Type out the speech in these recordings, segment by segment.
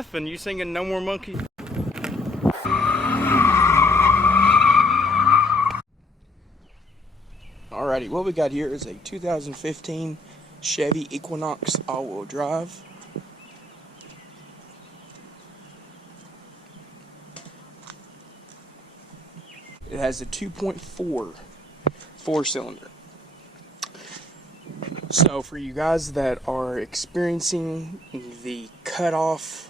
laughing? You singing No More Monkey? Alrighty, what we got here is a 2015 Chevy Equinox all-wheel drive. It has a 2.4 four-cylinder. So for you guys that are experiencing the cutoff,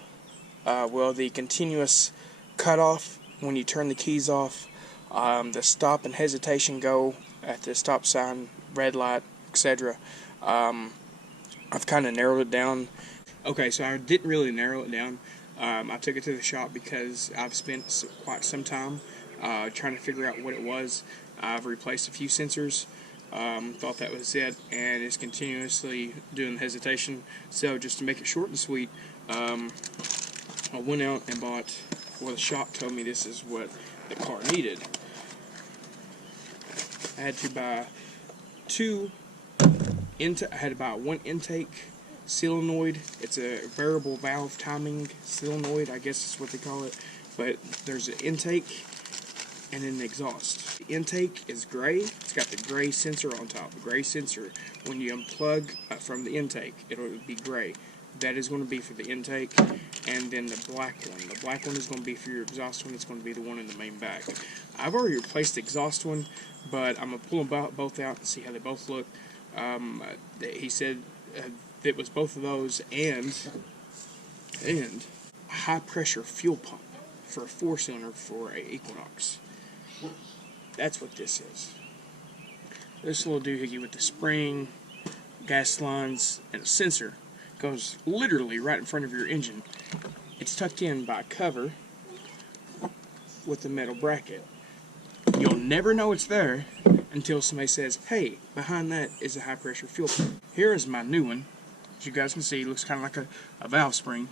the continuous cutoff when you turn the keys off, the stop and hesitation go at the stop sign, red light, etc. I've kind of narrowed it down. Okay, so I didn't really narrow it down. I took it to the shop because I've spent quite some time trying to figure out what it was. I've replaced a few sensors. Thought that was it, and it's continuously doing the hesitation. So just to make it short and sweet, I went out and bought, well, the shop told me this is what the car needed. I had to buy I had to buy one intake solenoid. It's a variable valve timing solenoid, I guess is what they call it. But there's an intake and then the exhaust. The intake is gray. It's got the gray sensor on top. The gray sensor, when you unplug from the intake, it'll be gray. That is going to be for the intake. And then the black one. The black one is going to be for your exhaust one. It's going to be the one in the main back. I've already replaced the exhaust one, but I'm going to pull them both out and see how they both look. He said it was both of those and a high pressure fuel pump for a four-cylinder for a Equinox. That's what this is. This little doohickey with the spring, gas lines, and a sensor goes literally right in front of your engine. It's tucked in by a cover with a metal bracket. You'll never know it's there until somebody says, hey, behind that is a high pressure fuel pump. Here is my new one. As you guys can see, it looks kind of like a valve spring.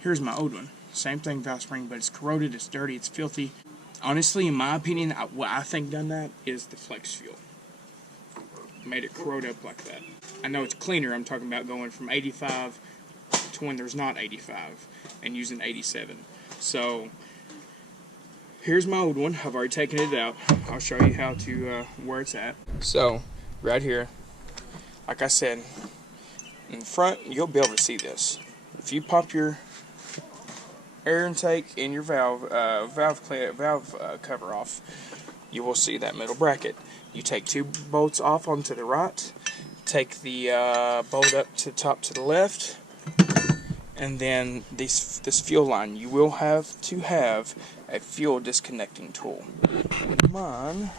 Here's my old one. Same thing, valve spring, but it's corroded, it's dirty, it's filthy. Honestly, in my opinion, what I think done that is the flex fuel. Made it corrode up like that. I know it's cleaner. I'm talking about going from 85 to when there's not 85 and using 87. So here's my old one. I've already taken it out. I'll show you how to where it's at. So right here, like I said, in front you'll be able to see this. If you pop your air intake and your valve cover off, you will see that middle bracket. You take two bolts off onto the right, take the bolt up to the top to the left, and then this fuel line. You will have to have a fuel disconnecting tool. Mine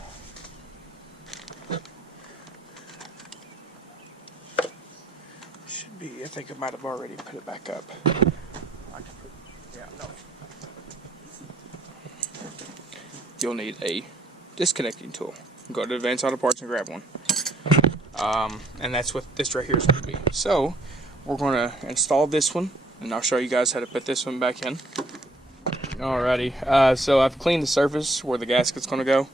should be, I think I might have already put it back up. Yeah, no. You'll need a disconnecting tool. Go to Advanced Auto Parts and grab one. And that's what this right here is going to be. So we're going to install this one, and I'll show you guys how to put this one back in. Alrighty, so I've cleaned the surface where the gasket's going to go.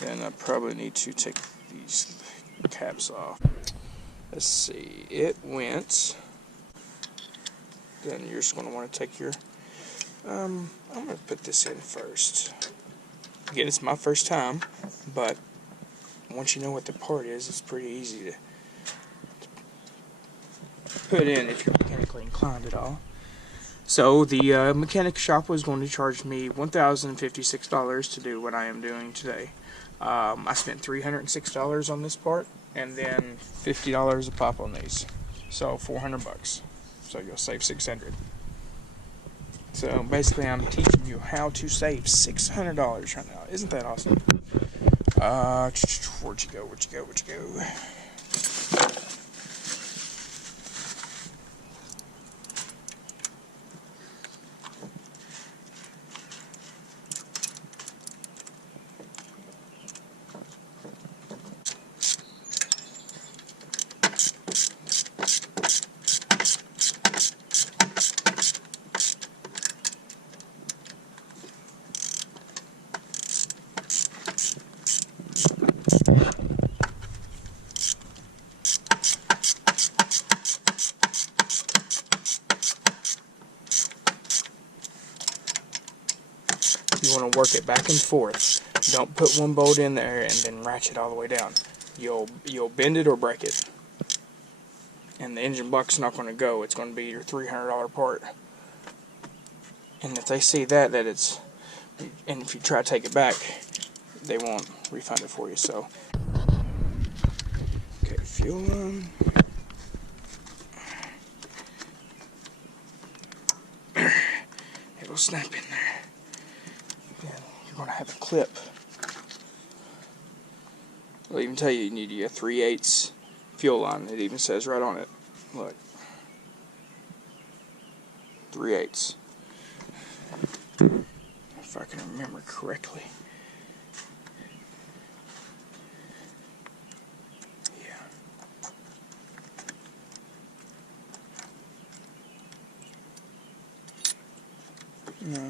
Then I probably need to take these caps off. Let's see, it went. Then you're just going to want to take your, I'm going to put this in first. Again, it's my first time, but once you know what the part is, it's pretty easy to put in if you're mechanically inclined at all. So the mechanic shop was going to charge me $1,056 to do what I am doing today. I spent $306 on this part, and then $50 a pop on these. So $400. So you'll save $600. So basically, I'm teaching you how to save $600 right now. Isn't that awesome? Where'd you go? want to work it back and forth. Don't put one bolt in there and then ratchet all the way down. You'll bend it or break it. And the engine block's not going to go. It's going to be your $300 part. And if they see that it's, and if you try to take it back, they won't refund it for you. So, okay, fuel line. It'll snap in there. Then you're going to have a clip. It'll even tell you need a 3/8 fuel line. It even says right on it. Look. 3/8. If I can remember correctly. Yeah. No.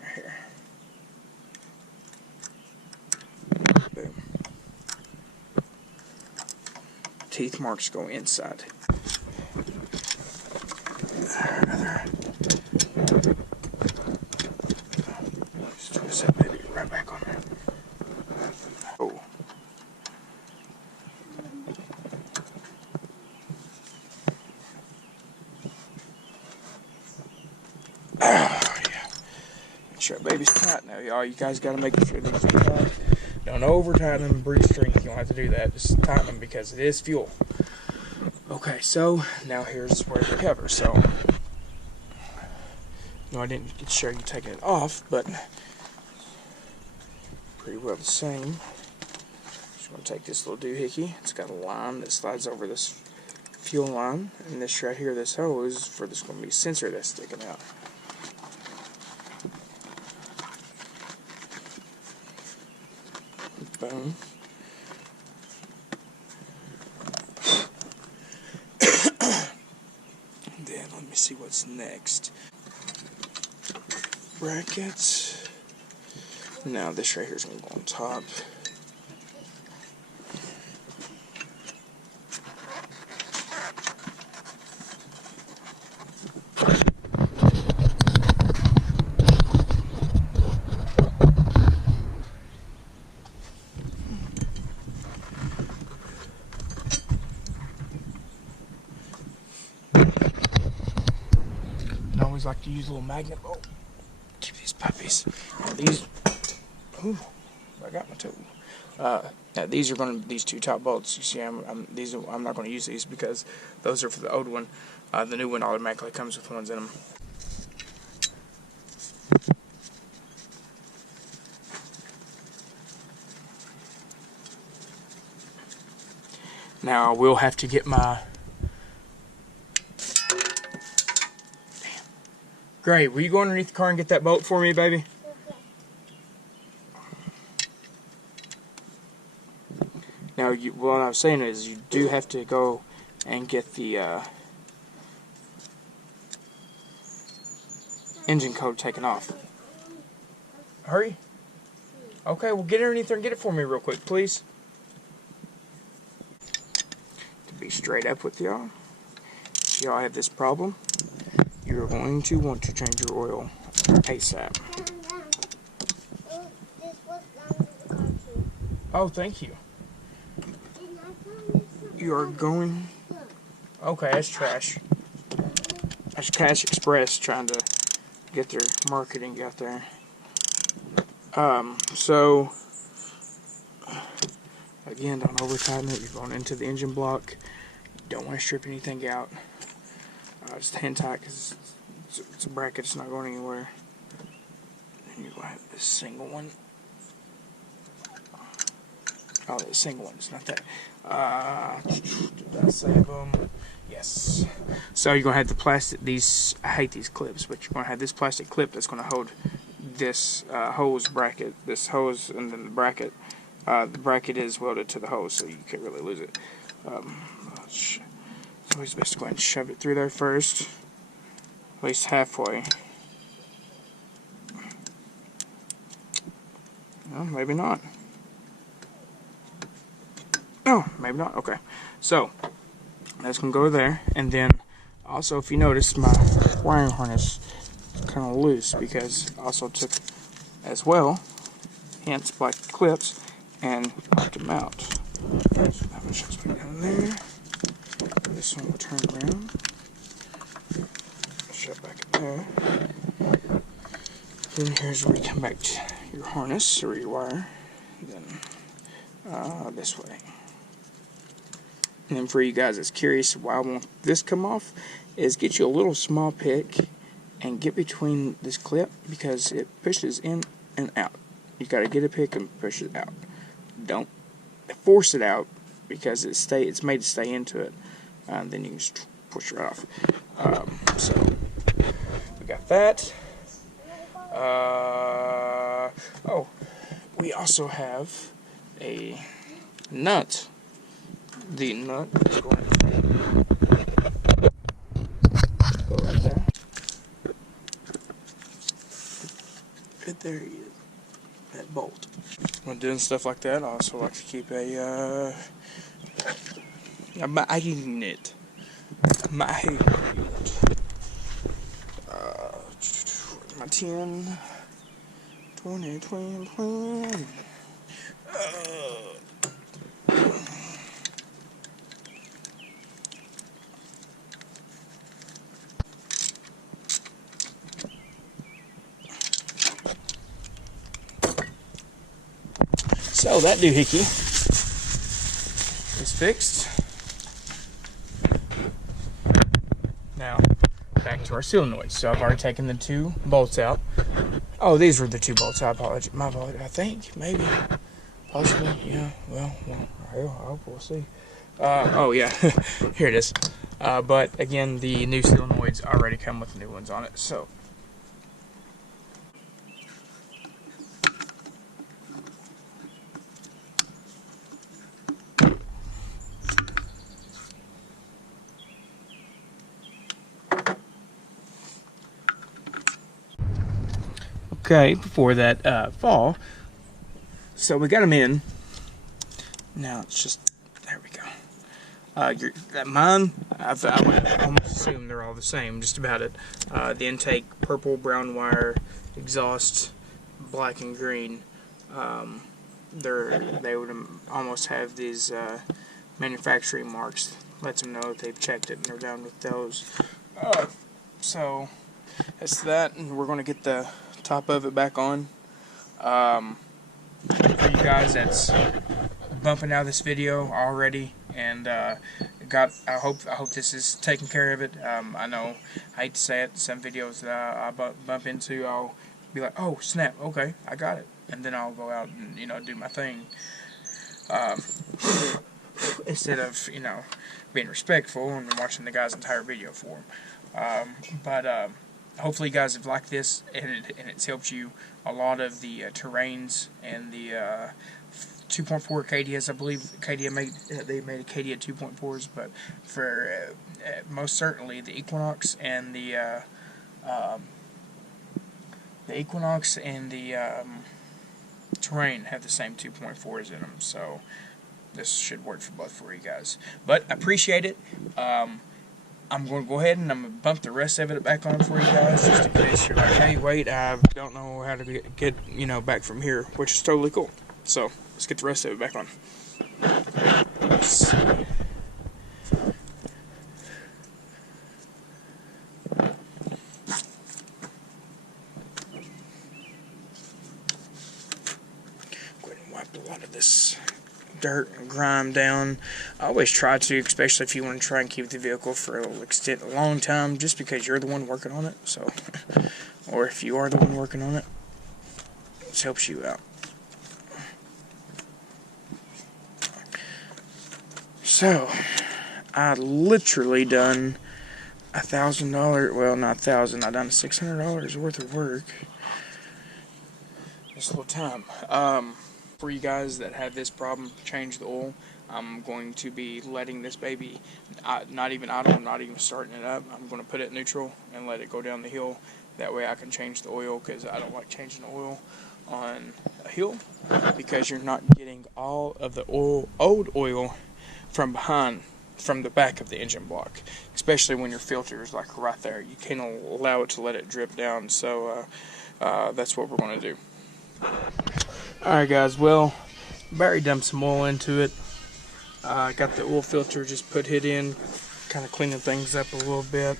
Right here. Boom. Teeth marks go inside. Just twist that baby right back on there. Oh. Yeah. Make sure that baby's tight now, y'all. You guys gotta make sure these are tight. Don't over tighten them, breathe strength. You don't have to do that. Just tighten them because it is fuel. Okay, so now here's where the cover. So, no, I didn't get to show you taking it off, but pretty well the same. Just gonna take this little doohickey. It's got a line that slides over this fuel line, and this right here, this hose for this gonna be sensor that's sticking out. Boom. Then let me see what's next. Brackets. Now this right here is going to go on top. I always like to use a little magnet bolt. Keep these puppies. These. Ooh, I got my tool. Now these are going to these two top bolts. You see, I'm not going to use these because those are for the old one. The new one automatically comes with ones in them. Now I will have to get my. Gray, will you go underneath the car and get that bolt for me, baby? Now, what I was saying is you do have to go and get the engine coat taken off. Hurry. Okay, well get underneath there and get it for me real quick, please. To be straight up with y'all, if y'all have this problem, you're going to want to change your oil ASAP. Oh, thank you. You are going... Okay, that's trash. That's Cash Express trying to get their marketing out there. So... Again, don't over tighten it. You're going into the engine block. You don't want to strip anything out. Just hand tight because it's a bracket, it's not going anywhere. Then you're going to have this single one. Oh, the single one, it's not that. Did I save them? Yes. So you're going to have the plastic, I hate these clips, but you're going to have this plastic clip that's going to hold this hose bracket, this hose, and then the bracket. The bracket is welded to the hose, so you can't really lose it. It's always best to go ahead and shove it through there first, at least halfway. Well, maybe not. Oh, maybe not. Okay. So, that's going to go there. And then, also, if you notice, my wiring harness is kind of loose because I also took as well, hence black clips, and knocked them out. So that one shuts back down there. This one will turn around, shut back in there. Then here's where you come back to your harness or your wire. Then this way. And then for you guys that's curious why I want this come off, is get you a little small pick and get between this clip because it pushes in and out. You got to get a pick and push it out. Don't force it out because it's made to stay into it. Then you can just push it off. So we got that. Oh, we also have a nut. The nut is going to go right there. Right there he is. That bolt. When doing stuff like that, I also like to keep a magnet. My 10, 20, 20, 20. So that doohickey is fixed. Now, back to our solenoid. So I've already taken the 2 bolts out. Oh, these were the 2 bolts. I apologize. My apologies. I think, maybe, possibly. Yeah. Well, I hope we'll see. Oh yeah, here it is. But again, the new solenoids already come with new ones on it. So. Okay, before that fall, so we got them in. Now it's just, there we go. Mine, I would almost assume they're all the same, just about it. The intake, purple, brown wire, exhaust, black and green. They would almost have these manufacturing marks. Lets them know that they've checked it and they're done with those. So that's that, and we're going to get the top of it back on. For you guys that's bumping out this video already, and I hope this is taking care of it. I know, I hate to say it, some videos that I bump into, I'll be like, oh snap, okay, I got it, and then I'll go out and do my thing, instead of being respectful and watching the guy's entire video for him. Hopefully you guys have liked this, and it's helped you a lot of the terrains and the 2.4 KDS. I believe KDA they made a KDA 2.4s, but for most certainly the Equinox and the terrain have the same 2.4s in them. So this should work for both for you guys. But I appreciate it. I'm going to go ahead and I'm going to bump the rest of it back on for you guys, just in case you're like, hey, wait, I don't know how to get back from here, which is totally cool. So, let's get the rest of it back on. Let's see. Go ahead and wipe a lot of this dirt and grime down. I always try to, especially if you want to try and keep the vehicle for a long time, just because you're the one working on it. So, or if you are the one working on it, this helps you out. So, I literally done $1,000. Well, not $1,000. I done $600 worth of work. This little time. For you guys that have this problem, change the oil. I'm going to be letting this baby not even idle. I'm not even starting it up. I'm going to put it neutral and let it go down the hill. That way I can change the oil, because I don't like changing the oil on a hill, because you're not getting all of the old oil from behind, from the back of the engine block, especially when your filter is like right there. You can't allow it to let it drip down. So that's what we're going to do. Alright guys, well, Barry dumped some oil into it. Got the oil filter just put it in, kind of cleaning things up a little bit.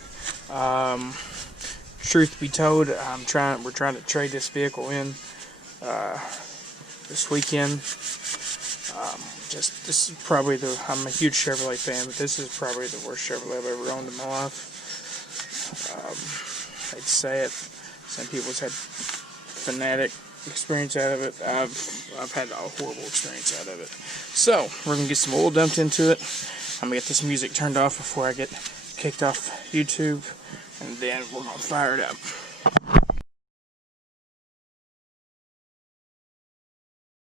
Truth be told, we're trying to trade this vehicle in this weekend. This is probably I'm a huge Chevrolet fan, but this is probably the worst Chevrolet I've ever owned in my life. I'd say it. Some people's had fanatic experience out of it. I've had a horrible experience out of it. So we're gonna get some oil dumped into it. I'm gonna get this music turned off before I get kicked off YouTube, and then we're gonna fire it up.